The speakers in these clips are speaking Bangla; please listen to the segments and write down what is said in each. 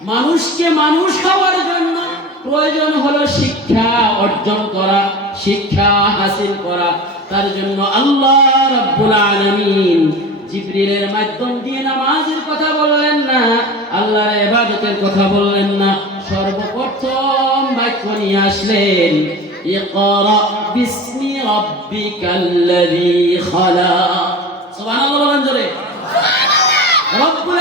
মানুষকে মানুষ হওয়ার জন্য প্রয়োজন হলো শিক্ষা অর্জন করা শিক্ষা হাসিল করা। তার জন্য আল্লাহ রাব্বুল আলামিন জিবরিলের মাধ্যম দিয়ে নামাজের কথা বললেন না আল্লাহর ইবাদতের কথা বললেন না। সর্বপ্রথম বাক্য নিয়ে আসলেন ইকরা বিসমি রাব্বিকাল্লাযী খালাক। সুবহানাল্লাহ বলেন জোরে। রব্বুল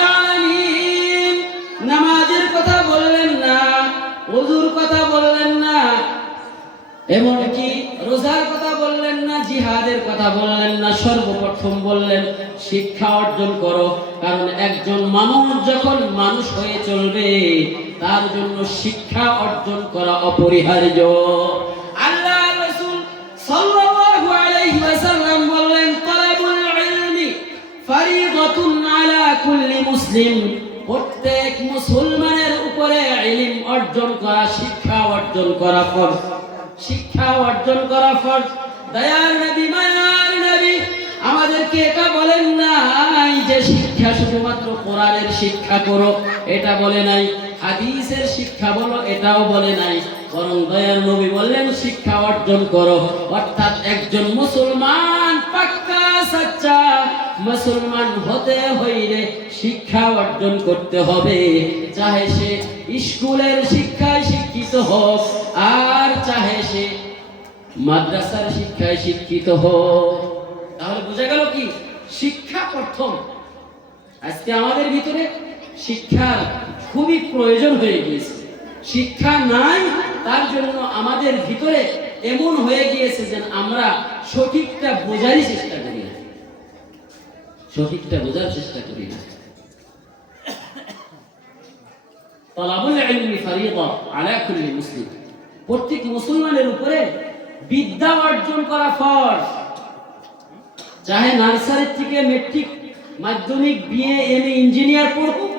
এমনকি রোজার কথা বললেন না, জিহাদের কথা বললেন না, সর্বপ্রথম বললেন, শিক্ষা অর্জন করো। কারণ একজন মানুষ যখন মানুষ হয়ে চলবে, তার জন্য শিক্ষা অর্জন করা অপরিহার্য। আল্লাহ রাসূল সাল্লাল্লাহু আলাইহি ওয়াসাল্লাম বললেন, তালাবুল ইলমি ফারিদাতুন আলা কুল্লি মুসলিম। প্রত্যেক মুসলমানের উপরে ইলম অর্জন করা, শিক্ষা অর্জন করা ফরজ। শিক্ষা অর্জন করা ফরজ। দয়ার নবী, মায়ার নবী, আমাদেরকে এটা বলেন নাই যে শিক্ষা শুধুমাত্র কোরআনের শিক্ষা করো, এটা বলে নাই। হাদিসের শিক্ষা বলো, এটাও বলে নাই। বরং দয়ার নবী বললেন, শিক্ষা অর্জন করো। অর্থাৎ একজন মুসলমান পাক্কা, সাচ্চা মুসলমান হতে হইলে শিক্ষা অর্জন করতে হবে। চাহে সে স্কুলের শিক্ষায় শিক্ষিত হোক, আর চাহে সে মাদ্রাসার শিক্ষায় শিক্ষিত হোক। তাহলে বোঝা গেল কি? শিক্ষা প্রথম। আজকে আমাদের ভিতরে শিক্ষার খুবই প্রয়োজন হয়ে গিয়েছে। শিক্ষা নাই, তার জন্য আমাদের ভিতরে এমন হয়ে গিয়েছে যে আমরা সঠিকটা বোঝারই চেষ্টা করি। সঠিকটা বোঝার চেষ্টা করি না। প্রত্যেক মুসলমানের উপরে বিদ্যা অর্জন করা চাহে নার্সারি থেকে মেট্রিক, মাধ্যমিক, বিএ, এমএ, ইঞ্জিনিয়ার পড়ুক,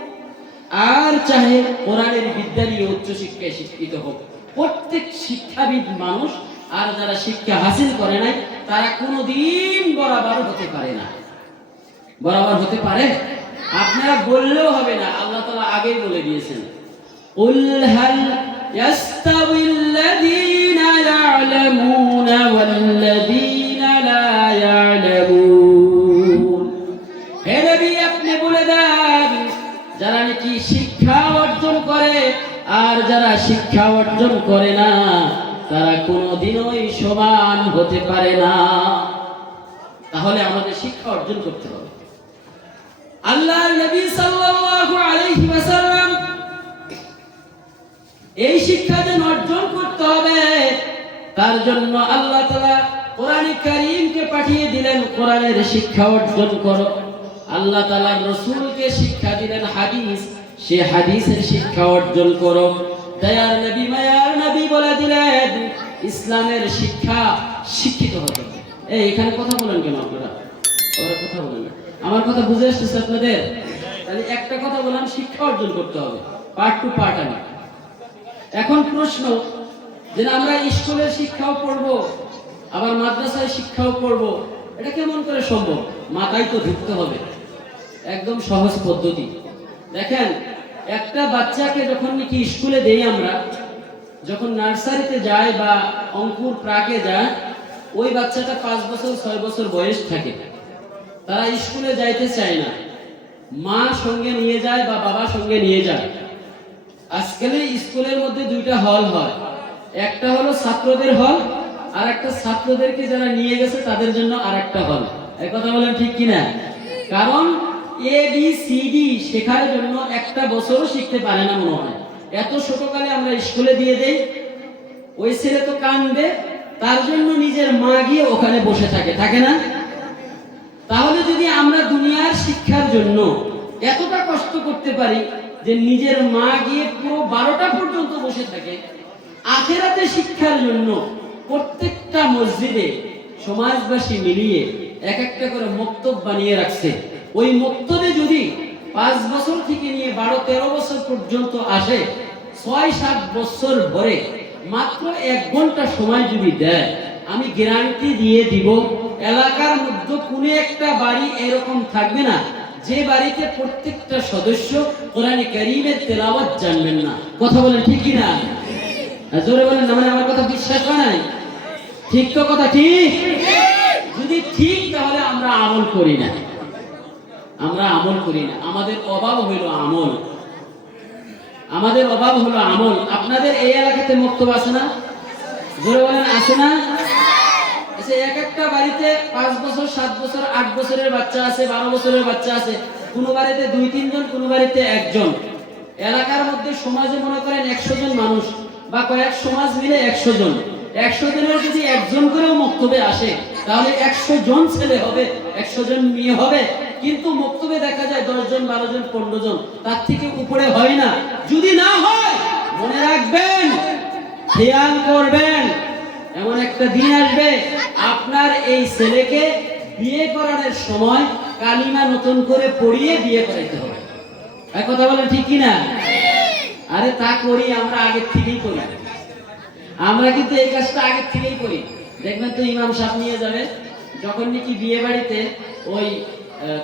আর চাহে কোরআনের বিদ্যা নিয়ে উচ্চশিক্ষায় শিক্ষিত হোক। প্রত্যেক শিক্ষাবিদ মানুষ, আর যারা শিক্ষা হাসিল করে নাই, তারা কোনোদিন বরাবর হতে পারে না। বরাবর হতে পারে আপনারা বললেও হবে না আল্লাহ তাআলা আগেই বলে দিয়েছেন قل هل يستوي الذين يعلمون والذين لا يعلمون হে নবী আপনি বলে দেন যারা নাকি শিক্ষা অর্জন করে আর যারা শিক্ষা অর্জন করে না তারা কোনোদিনই সমান হতে পারে না তাহলে আমাদের শিক্ষা অর্জন করতে হবে আল্লাহ নবী সাল্লাল্লাহু আলাইহি ওয়াসাল্লাম এই শিক্ষা যেন অর্জন করতে হবে, তার জন্য আল্লাহ তাআলা কোরআন কারীমকে পাঠিয়ে দিলেন, কোরআনের শিক্ষা অর্জন করো। আল্লাহ তাআলা রাসূলকে শিক্ষা দিলেন হাদিস, সে হাদিসের শিক্ষা অর্জন করো। দয়ার নবী মায়ার নবী বলে দিলেন, ইসলামের শিক্ষা শিক্ষিত হতে এই, এখানে কথা বলেন কেন আপনারা? ওরা কথা বলেন না। আমার কথা বুঝে আসতেছে আপনাদের? তাহলে একটা কথা বললাম, শিক্ষা অর্জন করতে হবে। পার্ট টু পার্ট আমি। এখন প্রশ্ন, যে আমরা স্কুলের শিক্ষাও পড়ব, আবার মাদ্রাসায় শিক্ষাও পড়ব, এটা কেমন করে সম্ভব? মাথায় তো ঢুকতে হবে। একদম সহজ পদ্ধতি। দেখেন, একটা বাচ্চাকে যখন নাকি স্কুলে দেই আমরা, যখন নার্সারিতে যায় বা অঙ্কুর প্রাকে যায়, ওই বাচ্চাটা পাঁচ বছর, ছয় বছর বয়স থাকে। তারা স্কুলে যাইতে চায় না। মা সঙ্গে নিয়ে যায় বা বাবা সঙ্গে নিয়ে যায়। আজকাল স্কুলের মধ্যে দুইটা হল হয়। একটা হলো ছাত্রদের হল আর একটা ছাত্রদেরকে যারা নিয়ে গেছে তাদের জন্য আর একটা হল। এই কথা বলেন ঠিক কিনা? কারণ এ বি সি ডি শেখার জন্য একটা বছরও শিখতে পারে না মনে হয়। এত ছোটকালে আমরা স্কুলে দিয়ে দেই, ওই ছেলে তো কান্দে তার জন্য নিজের মা গিয়ে ওখানে বসে থাকে থাকে না? তাহলে যদি আমরা দুনিয়ার শিক্ষার জন্য এতটা কষ্ট করতে পারি যে নিজের মা গিয়ে পুরো বারোটা পর্যন্ত বসে থাকে, আখেরাতে শিক্ষার জন্য প্রত্যেকটা মসজিদে সমাজবাসী মিলিয়ে এক একটা করে মক্তব বানিয়ে রাখছে। ওই মক্তবে যদি পাঁচ বছর থেকে নিয়ে বারো, তেরো বছর পর্যন্ত আসে, ছয়, সাত বছর ভরে মাত্র এক ঘণ্টা সময় যদি দেয় আমি গ্যারান্টি দিয়ে দিব, এলাকার মধ্যে কোনো একটা বাড়ি এরকম থাকবে না। যে বাড়িতে প্রত্যেকটা সদস্য কোরআনে কারীমের তেলাওয়াত জানবেন না। কথা বলেন ঠিক কি না জোরে বলেন না মানে আমার কথা বিশ্বাস হয় নাই? ঠিক তো কথা ঠিক? যদি ঠিক, তাহলে আমরা আমল করি না। আমরা আমল করি না। আমাদের অভাব হইল আমল। আমাদের অভাব হলো আমল। আপনাদের এই এলাকাতে মক্তব আছে না? জোরে বলেন, আছে না? আচ্ছা এক একটা বাড়িতে পাঁচ বছর, সাত বছর, আট বছরের বাচ্চা আছে, বারো বছরের বাচ্চা আছে, কোনো বাড়িতে দুই, তিনজন, কোনো বাড়িতে একজন। এলাকার মধ্যে সমাজে মনে করেন একশো জন মানুষ বা কয়েক সমাজ মিলে একশো জন। একশো জনের যদি একজন করেও মক্তবে আসে, তাহলে একশো জন ছেলে হবে, একশো জন মেয়ে হবে। কিন্তু মক্তবে দেখা যায় দশ জন, বারো জন, পনেরো জন, তার থেকে উপরে হয় না। যদি না হয়, মনে রাখবেন, খেয়াল করবেন। এমন একটা দিন আসবে, আপনার এই ছেলেকে বিয়ে করানোর সময় কালিমা নতুন করে পড়িয়ে বিয়ে করাইতে হবে। এক কথা বলেন ঠিক কি না? আরে তা করি, আমরা আগের থেকেই করি। আমরা কিন্তু এই কাজটা আগের থেকেই করি। দেখবেন তো ইমাম সাহেব নিয়ে যাবে, যখন নাকি বিয়ে বাড়িতে ওই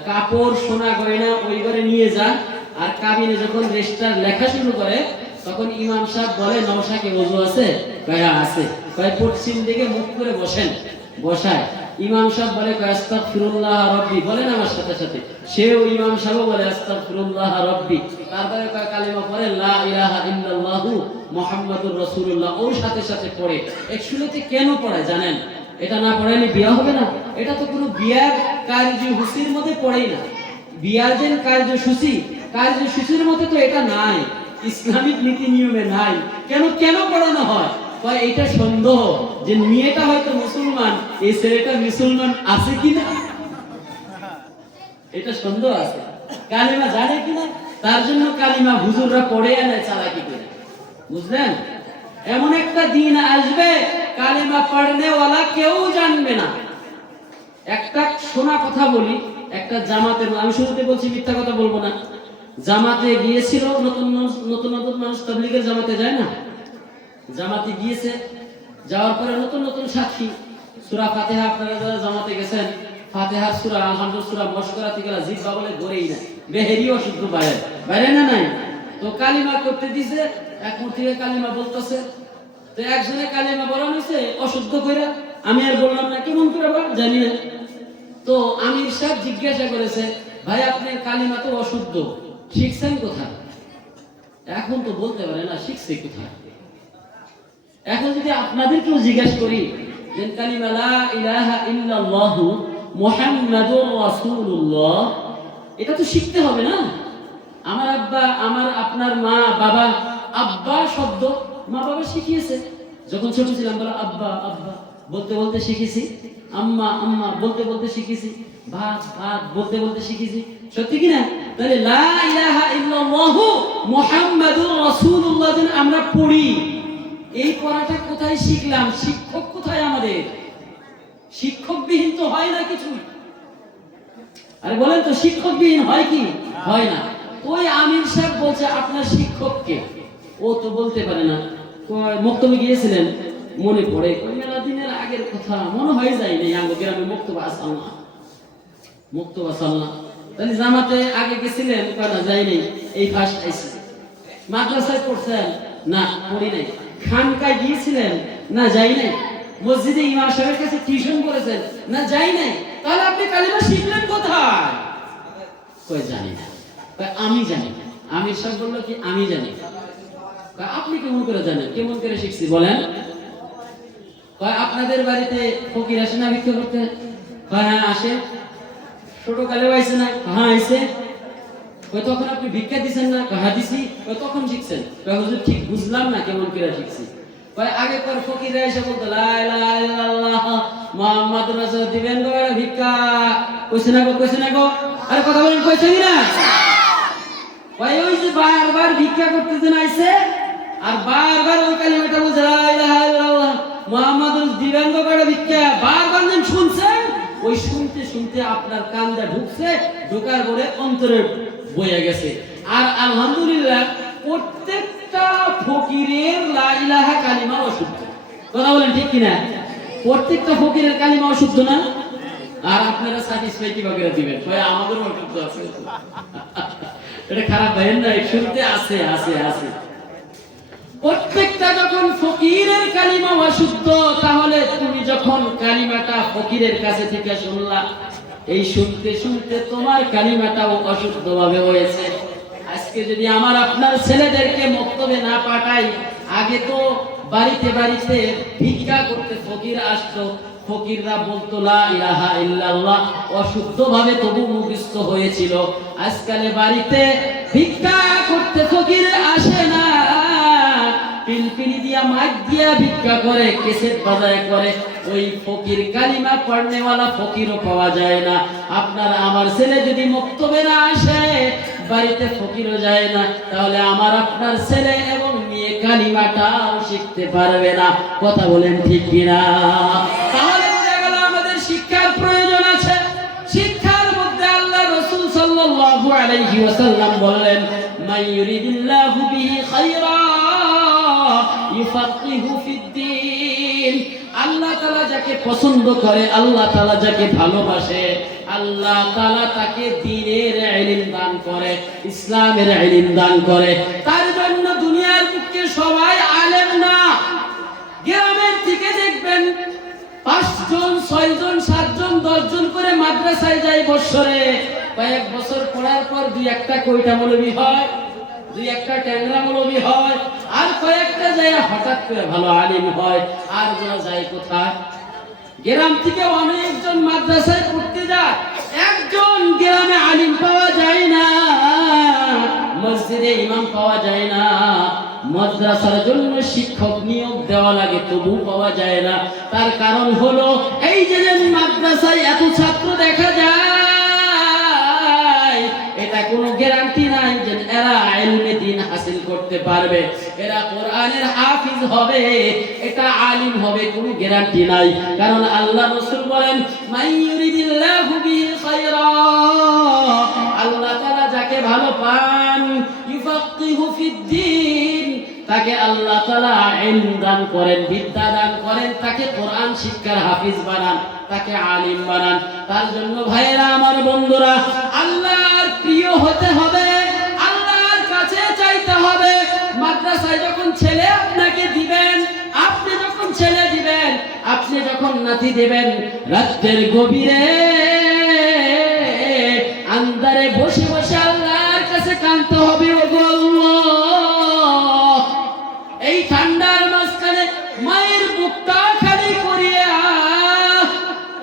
কাপড়, সোনা, গয়না ওই ঘরে নিয়ে যান, আর কাবিনে যখন রেজিস্টার লেখা শুরু করে, তখন ইমাম সাহেব বলে নমসাকে ওজু আছে? কয়া আছে। কয় পশ্চিম দিকে মুখ করে বসেন। বসায়। ইমাম সাহেব বলে আস্তাগফিরুল্লাহ রব্বি। বলেন আমার সাথে সাথে। সেও ইমাম সাহেব বলে, আস্তাগফিরুল্লাহ রব্বি। তারপরে কয়, কালিমা পড়ে, লা ইলাহা মুহাম্মাদুর রাসূলুল্লাহ। ওর সাথে সাথে পড়ে। কেন পড়ে জানেন? এটা না পড়াইলে বিয়া হবে না? এটা তো কোনো বিয়ার কার্যসূচির মধ্যে পড়েই না। বিয়ার যে কার্যসূচি, কার্যসূচির মধ্যে তো এটা নাই। ইসলামিক নীতি নিয়মে নাই। কেন কেন পড়ানো হয়? কয় এটা সন্দেহ যে মেয়েটা হয়তো মুসলমান, এই ছেলেটা মুসলমান আছে কিনা? এটা সন্দেহ আছে। কালিমা জানে কিনা? তার জন্য কালিমা হুজুররা পড়ে আনে চালাকি করে। বুঝলেন? এমন একটা দিন আসবে, কালিমা পড়নেওয়ালা কেউ জানবে না। একটা শোনা কথা বলি, একটা জামাতের আমি শুরুতে বলছি, মিথ্যা কথা বলব না। জামাতে গিয়েছিল নতুন নতুন নতুন মানুষ তাবলিগের জামাতে যায় না? জামাতে গিয়েছে, যাওয়ার পরে নতুন নতুন সাক্ষী। সূরা ফাতিহা আপনারা যারা জামাতে গেছেন সূরা সূরা জিব্বা বলে গড়েই না বাইরে। বাইরে না নাই? তো কালিমা করতে দিছে, এক মূর্তিকে কালিমা বলতেছে। তো একজনে কালিমা বলা হয়েছে, অশুদ্ধ কইরা। আমি আর বললাম না, কেমন করে জানি না। তো আমির সাহেব জিজ্ঞাসা করেছে, ভাই, আপনার কালিমা তো অশুদ্ধ। শিখছেন কোথায়? এখন তো বলতে পারে না, শিখছে কোথায়? এখন যদি আপনাদেরকেও জিজ্ঞাসা করি যে কালিমা লা ইলাহা ইল্লাল্লাহ মুহাম্মাদুর রাসূলুল্লাহ, এটা তো শিখতে হবে না? আমার আব্বা, আমার আপনার মা, বাবা, আব্বা শব্দ মা বাবা শিখিয়েছে। যখন ছোট ছিলাম, বলো, আব্বা আব্বা, বলতে বলতে শিখেছি। আম্মা আম্মা, বলতে বলতে শিখেছি। ভাত ভাত, বলতে বলতে শিখেছি। সত্যি কি না? তাহলে লা ইলাহা ইল্লাল্লাহ মুহাম্মাদুর রাসূলুল্লাহ আমরা পড়ি এই পড়াটা কোথায় শিখলাম? শিক্ষক কোথায় আমাদের? শিক্ষকবিহীন তো হয় না কিছু আরে বলেন তো, শিক্ষকবিহীন হয় কি? হয় না। ওই আমির সাহেব বলছে, আপনার শিক্ষককে ও তো বলতে পারে না। মক্তবে গিয়েছিলেন? মনে পড়ে মেলা দিনের আগের কথা। মনে হয় যায় না আঙ্গ গ্রামে মক্তবা আসাল না। মক্তবা আসাল না। তাহলে জামাতে আগে গেছিলেন? কয় যায়নি এই ফার্স্ট আইসি। মাদ্রাসায় পড়ছেন? না, পড়ি নাই। খানকায় গিয়েছিলেন? না, যাই নাই। মসজিদে ইমাম সাহেবের কাছে টিউশন করেছেন। না, যাই নাই। তাহলে আপনি কালিমা শিখলেন কোথায়? জানি না। আমি জানি না। আমির সাহেব বলল কি, আমি জানি আপনি কেমন করে জানেন? কেমন করে শিখছি, বলেন। আপনাদের বাড়িতে ফকির আসে না, ভিক্ষা করতে? হ্যাঁ আসে। ছোট কালে আইসে না? হ্যাঁ আইসে কয় তখন আপনি ভিক্ষা দিছেন না হ্যাঁ দিছি? তখন শিখছেন হুজুর, ঠিক বুঝলাম না কেমন করে শিখছি আগে পর ফকির এসে বলতো, লা ইলাহা ইল্লাল্লাহ দিবেন গো এটা ভিক্ষা। কইছে না গো, কইছে না গো? আরে কথা বলেন, কইছে না কয়, ওই যে বারবার ভিক্ষা করতেছেন আইছে আর বারবার ওই কালিমাটা বলছে, লা ইলাহা ইল্লাল্লাহ মুহাম্মাদুর দিবেন গো এটা ভিক্ষা। বারবার যেন শুনছেন, ওই শুনতে শুনতে আপনার কান্দা ঢুকছে, ঢোকার পরে অন্তরে বয়ে গেছে। আর আলহামদুলিল্লাহ, প্রত্যেকটা ফকিরের লা ইলাহা কালিমা অশুদ্ধ। কথা বলেন ঠিক কিনা? প্রত্যেকটা ফকিরের কালিমা অশুদ্ধ না? আর আপনারা স্যাটিসফাই কীভাবে দিবেন? ভাই, আমাদের তো আছে। এটা খারাপ ভাইয়ের না শুনতে আছে আছে আছে। প্রত্যেকটা যখন ফকিরের কালিমা অশুদ্ধ, তাহলে তুমি যখন কালিমাটা ফকিরের কাছে থেকে শুনলা এই শুনতে শুনতে তোমার কালিমাটাও অশুদ্ধ ভাবে হয়েছে। আজকে যদি আমার আপনার ছেলেদেরকে মক্তবে না পাঠাই, আগে তো বাড়িতে বাড়িতে ভিক্ষা করতে ফকির আসতো। ফকিররা বলতো অশুদ্ধ ভাবে তবু মুখস্থ হয়েছিল। আজকালে বাড়িতে ভিক্ষা করতে ফকির আসে না। পিলপিলি দিয়া মাইক দিয়া ভিক্ষা করে, কেসেট বাজায় করে। ওই ফকির কালিমা পড়নেওয়ালা ফকিরও পাওয়া যায় না। আপনার আমার ছেলে যদি মক্তবে না আসে, বাড়িতে ফকিরও যায় না। তাহলে আমার আপনার ছেলে এবং মেয়ে কালিমাটাও শিখতে পারবে না। কথা বলেন ঠিক কিনা? তাহলে বোঝা গেল আমাদের শিক্ষার প্রয়োজন আছে। শিক্ষার মধ্যে আল্লাহ রাসূল সাল্লাল্লাহু আলাইহি ওয়াসাল্লাম বললেন ইউরিদিল্লাহু বিহি খায়রা আল্লাহ তাআলা যাকে পছন্দ করে, আল্লাহ তাআলা যাকে ভালোবাসে, আল্লাহ তাআলা তাকে দ্বীনের ইলম দান করে, ইসলামের ইলম দান করে। তার জন্য দুনিয়ার বুকে সবাই আলেম না। গ্রামের থেকে দেখবেন, পাঁচজন, ছয়জন, সাতজন, দশজন করে মাদ্রাসায় যায় বৎসরে। কয়েক বছর পড়ার পর দুই একটা কইটা মৌলবি হয়? দুই একটা ট্যাংরা মৌলবি হয়, আর কয়েকটা যায় হঠাৎ করে ভালো আলিম হয়, আরগুলো যায় কোথায়? গ্রাম থেকে অনেকজন মাদ্রাসায় পড়তে যায়, একজন গ্রামে আলিম পাওয়া যায় না, মসজিদে ইমাম পাওয়া যায় না, মাদ্রাসার জন্য শিক্ষক নিয়োগ দেওয়া লাগে তবু পাওয়া যায় না। তার কারণ হলো, এই যে মাদ্রাসায় এত ছাত্র দেখা যায় এটা কোনো গ্যারান্টি নাই যে এরা ইলমে দিন হাসিল করতে পারবে। এরা কোরআনের হাফিজ হবে, এটা আলিম হবে, কোনো গ্যারান্টি নাই। কারণ আল্লাহ রাসূল বলেন মাইয়ুরিদিল্লাহু বিহি আল্লাহ তাআলা যাকে ভালো পান, ইউফাক্কিহু ফিদ্দিন। তাকে আল্লাহ তাআলা ইলম দান করেন, বিদ্যা দান করেন, তাকে কোরআন শিক্ষার হাফিজ বানান, তাকে আলিম বানান। তার জন্য ভাইয়েরা, আমার বন্ধুরা হতে হবে, আল্লাহর কাছে চাইতে হবে। মাদ্রাসায় যখন ছেলে আপনাকে দিবেন, আপনি যখন ছেলে দিবেন, আপনি যখন নাতি দিবেন রাতের গভীরে আন্দারে বসে বসে আল্লাহর কাছে কানতে হবে এই ঠান্ডার মাঝখানে মায়ের বুকটা খালি করিয়া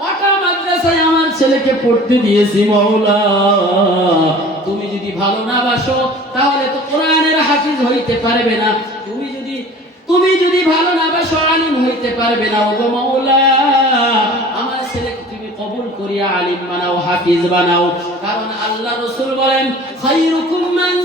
ওটা মাদ্রাসায় আমার ছেলেকে পড়তে দিয়েছি তুমি যদি ভালো না বাসো, তাহলে তো কোরআনের হাফিজ হইতে পারবে না। তুমি যদি তুমি যদি ভালো না বাসো, আলিম হইতে পারবে না। ওগো মাওলা, আমার ছেলে তুমি কবুল করিয়া আলিম বানাও, হাফিজ বানাও। কারণ আল্লাহ রসুল বলেন খাইরুকুম মান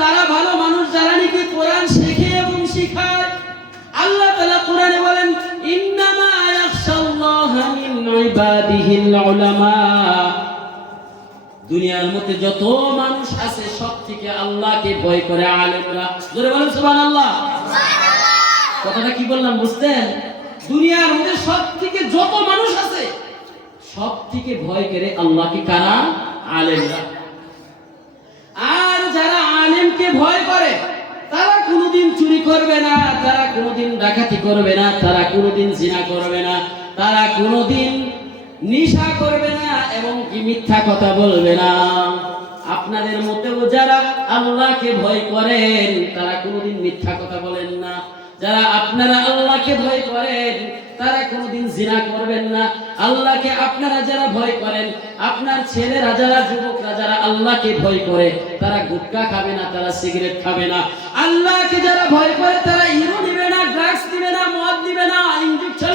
তারা ভালো মানুষ যারা নাকি কোরআন শেখে এবং শিখায়। আল্লাহ তাআলা কোরআনে বলেন ইন্নামা ইয়াখশাল্লাহা মিন ইবাদিহিল উলামা। দুনিয়ার মধ্যে যত মানুষ আছে সব থেকে আল্লাহকে ভয় করে আলেমরা। জোরে বলেন সুবহানাল্লাহ। কথাটা কি বললাম বুঝতেন? দুনিয়ার মধ্যে সব থেকে যত মানুষ আছে সব থেকে ভয় করে আল্লাহকে কারা? আলেমরা। আলেমকে ভয় করে। তারা কোনোদিন চুরি করবে না, তারা কোনোদিন ডাকাতি করবে না, তারা কোনোদিন জিনা করবে না, তারা কোনোদিন নিশা করবে না এবং কি মিথ্যা কথা বলবে না। আপনাদের মতেও যারা আল্লাহকে ভয় করেন, তারা কোনোদিন মিথ্যা কথা বলেন যারা আপনারা আল্লাহকে ভয় করেন, তারা কোনোদিন জিনা করবেন না। আল্লাহকে আপনারা যারা ভয় করেন, আপনার ছেলেরা যারা, যুবকরা যারা আল্লাহকে ভয় করে, তারা গুটকা খাবে না, তারা সিগারেট খাবে না। আল্লাহকে যারা ভয় করে, তারা ইরো দিবে না ড্রাগস দিবে না, মদ দিবে না ইঞ্জেকশন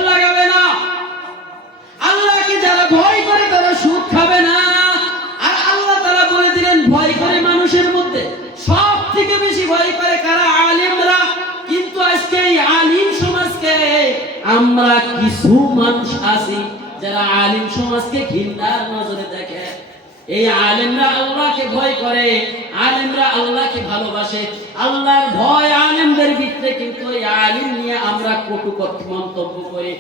আমরা কিছু মানুষ আছি যারা আলিম সমাজকে ঘৃণার নজরে দেখে। এই আলেমরা আল্লাহকে ভয় করে, আলেমরা আল্লাহকে ভালোবাসে। আল্লাহর ভয় আলেমদের ভিতরে কিন্তু এই আলিম নিয়ে আমরা কটু মন্তব্য করি।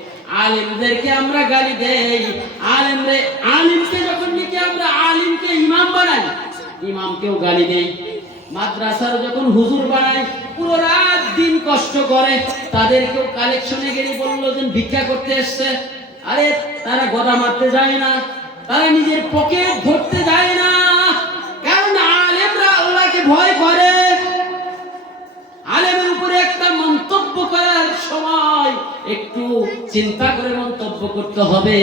আলেমদেরকে আমরা গালি দেই। আলেমরে, আলিমকে যখন নাকি আমরা আলিমকে ইমাম বানাই, ইমামকেও গালি দেই। মাদ্রাসার যখন হুজুর বানাই পুরো রাত দিন কষ্ট করে। তাদেরকেও কালেকশনে গেলে বলল যে ভিক্ষা করতে এসছে। আরে, তারা গদা মারতে যায় না। তারা নিজের পকেট ধরতে যায় না। কারণ আলেমরা ভয় করে। আলেমের উপরে একটা মন্তব্য করার সময় একটু চিন্তা করে মন্তব্য করতে হবে।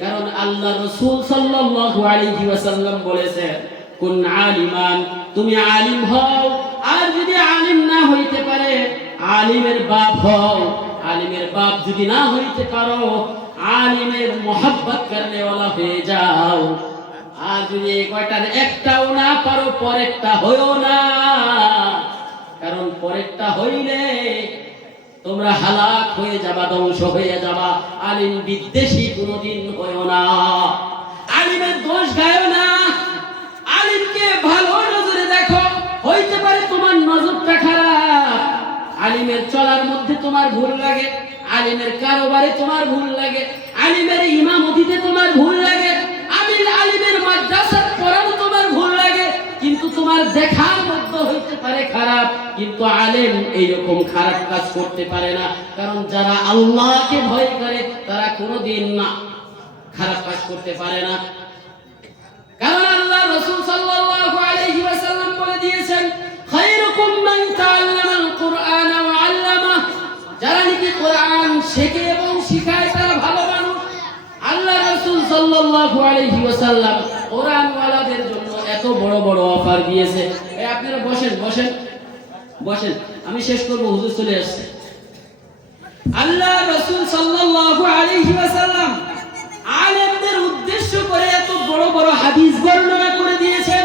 কারণ আল্লাহ রসুল সাল্লাল্লাহু আলাইহি ওয়াসাল্লাম বলেছেন, কোন আলিমান, তুমি আলিম হও। আর যদি আলিম না আলিমের বাপ হও, আলিমের বাপ যদি না হইতে পারো, আলিমের মোহাব্বত করনে ওয়ালা হয়ে যাও। আর যদি এই কয়টার একটাও না পারো, পরেরটা হইও না। কারণ পরেরটা হইলে তোমরা হালাক হয়ে যাবা, ধ্বংস হয়ে যাবা। আলিম বিদ্বেষী কোনোদিন হইও না। আলিমের দোষ গায়ও না। আলিমকে ভালো আলিমের চলার মধ্যে তোমার ভুল লাগে, আলিমের কারোবারে তোমার ভুল লাগে, আলিমের ইমামতিতে তোমার ভুল লাগে, আমির আলিমের মাদ্রাসার পড়ানো তোমার ভুল লাগে, কিন্তু তোমার দেখার মধ্যে হইতে পারে খারাপ, কিন্তু আলেম এইরকম খারাপ কাজ করতে পারে না, কারণ যারা আল্লাহকে ভয় করে, তারা কোনোদিন না খারাপ কাজ করতে পারে না। কারণ আল্লাহ রাসূল বলে দিয়েছেন কুরআন ওয়া আল্লামা যারা নাকি কোরআন শেখে এবং শিখায় তারা ভালো মানুষ। আল্লাহ রাসূল সাল্লাল্লাহু আলাইহি ওয়াসাল্লাম কোরআন ওয়ালাদের জন্য এত বড় বড় অফার দিয়েছে। এই আপনারা বসেন বসেন বসেন। আমি শেষ করব, হুজুর চলে আসছে। আল্লাহ রাসূল সাল্লাল্লাহু আলাইহি ওয়াসাল্লাম আলেমদের উদ্দেশ্য করে এত বড় বড় হাদিস বর্ণনা করে দিয়েছেন।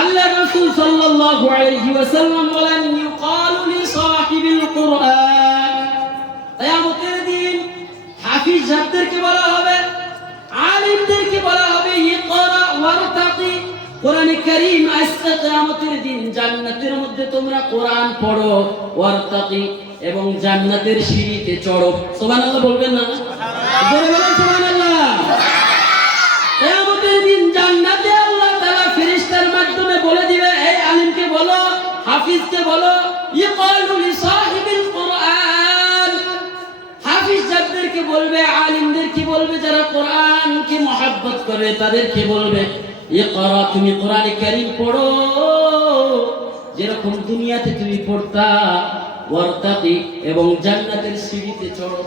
আল্লাহ রাসূল সাল্লাল্লাহু আলাইহি ওয়াসাল্লাম বলেন হাফিজ বলা হবে আলিমদেরকে বলা হবে ইকরা ওয়ারতাকি। কোরআনে কারীম আজকে কিয়ামতের দিন জান্নাতের মধ্যে তোমরা কোরআন পড়ো ওয়ারতাকি এবং জান্নাতের সিঁড়িতে চড়ো। সুবহানাল্লাহ বলবেন না? জোরে বলেন সুবহানাল্লাহ। কিয়ামতের দিন জান্নাতে আল্লাহ তাআলা ফেরেশতার মাধ্যমে বলে দিবে এই আলিমকে বলো হাফিজকে বলো ইকালু লি যাদেরকে বলবে? আলিমদেরকে বলবে? যারা কোরআনকে মহাব্বত করে তাদেরকে বলবে? ইকরা, তুমি কোরআনে কারীম পড়ো। যেরকম দুনিয়াতে তুমি পড়তা ওয়ারতাকি এবং জান্নাতের সিঁড়িতে চড়ো।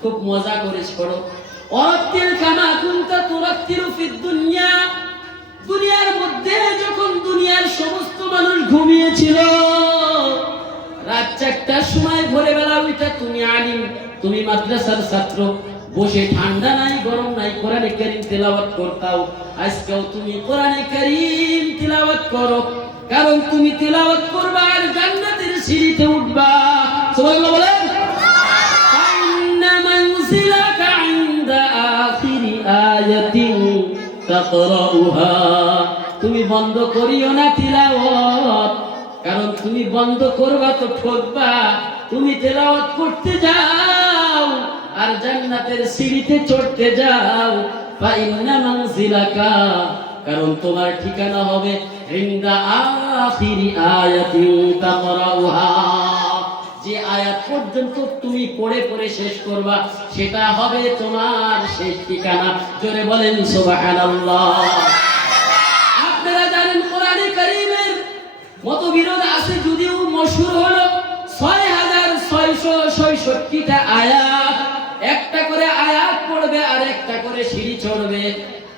খুব মজা করে পড়ো। ওয়ারাত্তিল কামা কুনতা তুরাত্তিলু ফিদ দুনিয়া। দুনিয়ার মধ্যে যখন দুনিয়ার সমস্ত মানুষ ঘুমিয়েছিল, রাত চারটার সময় ভোরবেলা উঠে তুমি আলিম তুমি মাদ্রাসার ছাত্র বসে ঠান্ডা নাই গরম নাই কোরআন কারিম তেলাওয়াত করতাও। আজকেও তুমি কোরআন কারিম তেলাওয়াত করো। কারণ তুমি তেলাওয়াত করবা আর জান্নাতের সিঁড়িতে উঠবা। সবাই বলেন। তুমি বন্ধ করিও না তিলাওয়াত। কারণ তুমি বন্ধ করবা তো ঠকবা। তুমি তেলাওয়াত করতে যাও। আর জান্নাতের সিঁড়িতে চড়তে যাও, ফাইন্না মানজিলাকা কারণ তোমার ঠিকানা হবে ইনদা আখিরি আয়াতিন তাকরাউহা। যে আয়াত পর্যন্ত তুমি পড়ে পড়ে শেষ করবা, সেটা হবে তোমার শেষ ঠিকানা। জোরে বলেন, সুবহানাল্লাহ। আপনারা জানেন কোরআনে কারীমের মতবিরোধ আছে, যদিও মশহুর হলো ছয় হাজার ছয়শো ছয়ষট্টিটা আয়াত। একটা করে আয়াত পড়বে, আর একটা করে সিঁড়ি চড়বে।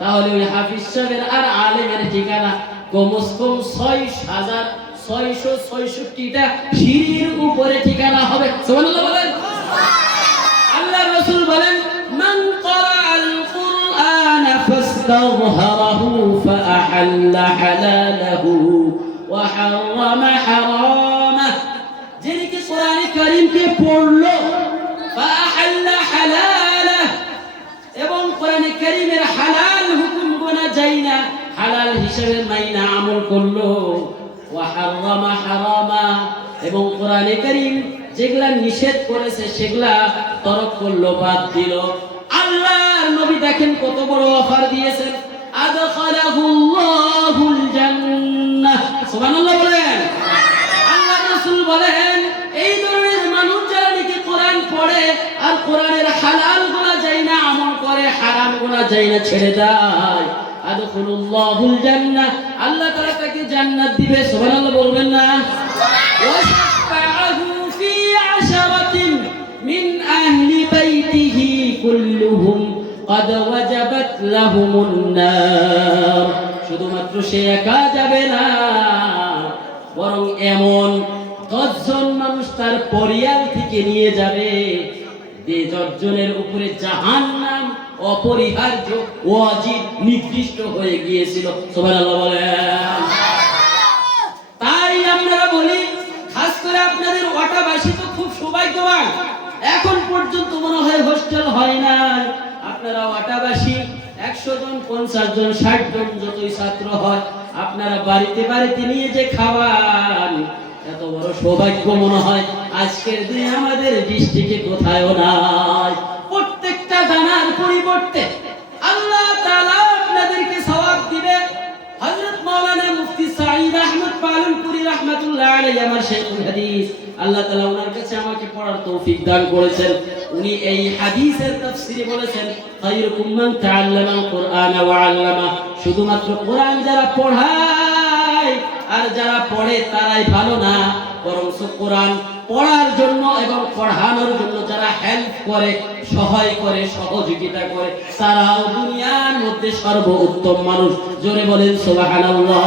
তাহলে ওই হাফিজ সাহেবের আর আলেমের ঠিকানা কমস কম ছয় হাজার ছয়শো ছয়ষট্টিটা সিঁড়ির উপরে ঠিকানা হবে। সুবহানাল্লাহ বলেন। আল্লাহ রাসূল বলেন, মান ক্বারাআল কুরআন ফাস্তাযহারাহু ফাআহাল্লা হালালাহু ওয়া হারামা হারামাহ যিনি হালাল হিসেবে মাইনা আমল করল। ওয়া হারামা এবং কোরআনে কারীম যেগুলা নিষেধ করেছে, সেগুলা তরক করল, বাদ দিল। আল্লাহর নবী দেখেন কত বড় অফার দিয়েছেন। আদখালাহুল্লাহুল জান্নাহ সুবহানাল্লাহ বলেন। আল্লাহ রাসূল বলেন, এই ধরনের মানুষ যারা নাকি কোরআন পড়ে আর কোরআনের হালালগুলা যাই না, আমল করে, হারামগুলা যাই না, ছেড়ে দেয়। আদখুলুল্লাহুল জান্নাহ আল্লাহ তাআলা তাকে জান্নাত দিবে সুবহানাল্লাহ বলবেন না وشفعه في عشرة من أهل بيته كلهم قد وجبت لهم النار শুধুমাত্র সে একা যাবে না বরং এমন দশজন মানুষ তার পরিয়াল থেকে নিয়ে যাবে যে দশজনের উপরে জাহান নাম অপরিহার্য ওয়াজিব নির্দিষ্ট হয়ে গিয়েছিল। সুবহানাল্লাহ তাই আমরা বলি, খাস করে আপনাদের ওয়াটাবাসী তো খুব সৌভাগ্যবান। এখন পর্যন্ত মনে হয় হোস্টেল হয় না আপনারা ওয়াটাবাসী, একশো জন, পঞ্চাশ জন, ষাট জন যতই ছাত্র হয়, আপনারা বাড়িতে বাড়িতে নিয়ে যে খাওয়ান এত বড় সৌভাগ্য মনে হয় আজকের দিনে আমাদের ডিস্ট্রিক্টে কোথাও নাই। পরিবর্তে আল্লাহ তাআলা আপনাদেরকে সওয়াব দিবে। হযরত মাওলানা মুফতি সাঈদ আহমদ পালনপুরি রাহমাতুল্লাহ আলাইহি, আমার শেখুল হাদিস। আল্লাহ তাআলা ওনার কাছে আমাকে পড়ার তৌফিক দান করেছেন। উনি এই হাদিসের তাফসীরে বলেছেন, খায়রুকুম মান তাআল্লামা আল কুরআন ওয়া আল্লামা শুধুমাত্র কোরআন যারা পড়ায়, আর যারা পড়ে তারাই ভালো না বরং কোরআন পড়ার জন্য এবং পড়ানোর জন্য যারা হেল্প করে, সহায় করে, সহযোগিতা করে, তারাও দুনিয়ার মধ্যে সর্বোত্তম মানুষ। জোরে বলেন, সুবহানাল্লাহ।